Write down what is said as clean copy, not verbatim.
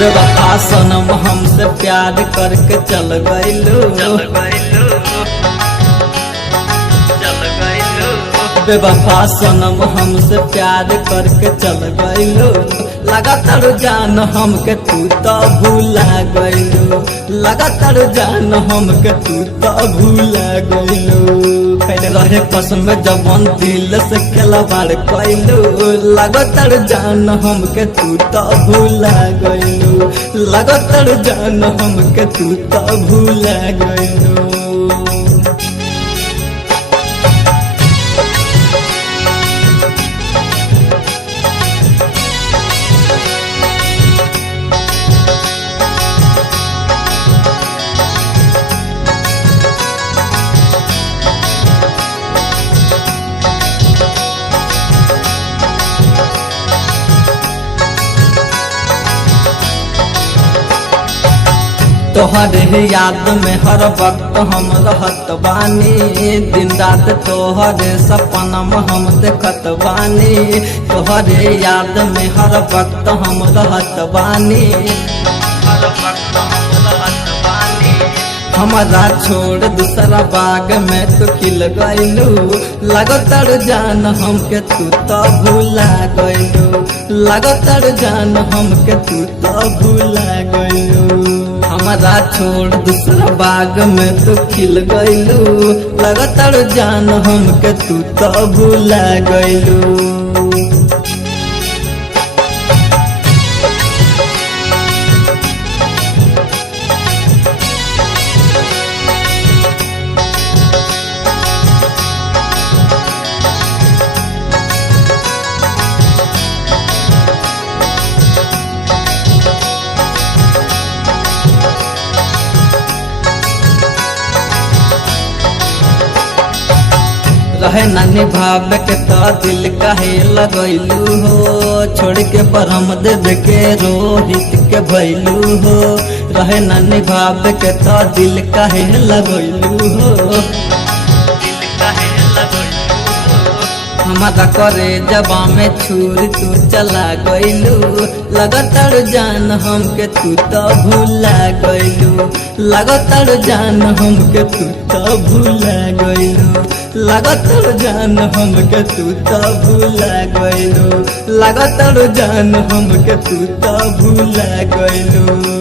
बेवफा सनम हमसे प्यार करके चल गइलू। बेवफा सनम हमसे प्यार करके चल गइलू। लगातार जान हमके तू तो भूला गइलू। लगातार जान हमके तू तो भूला गइलू। कैले रहे कसम जवन दिल से खिलवाड़ कइलू। लगातार जान हमके तू तो भूला गइलू। लगातार जान हमके तू तो भूला गइलू। तोहरे याद में हर वक्त हम रहत बानी। दिन रात तोहरे सपना में हम देखत बानी। तोहरे याद में हर वक्त हम रहत बानी। हमारा छोड़ दूसरा बाग में तो खिल गइलू। लगातार जान हमके तू तो भूला गइलू। लगातार जान हमके तू तो भूला गइलू। हमारा छोड़ दूसरा बाग में तो खिल गइलू। लगातार जान हमके तू तो भूला गइलू। रहे ना निभावे के तो दिल काहे लगैलू हो। छोड़ के परम दे के रोहित के भैलू हो। रहे ना निभावे के तो दिल काहे लगैलू हो। हमारा करे जबा में छुरी तू चला गइलू। लगातार जान हमके तू तो भूला गइलू। लगातार जान हमके तू तो भूला गइलू। लगातार जान हमके तू तो भूला गइलू। लगातार जान हमके तू तो भूला गइलू।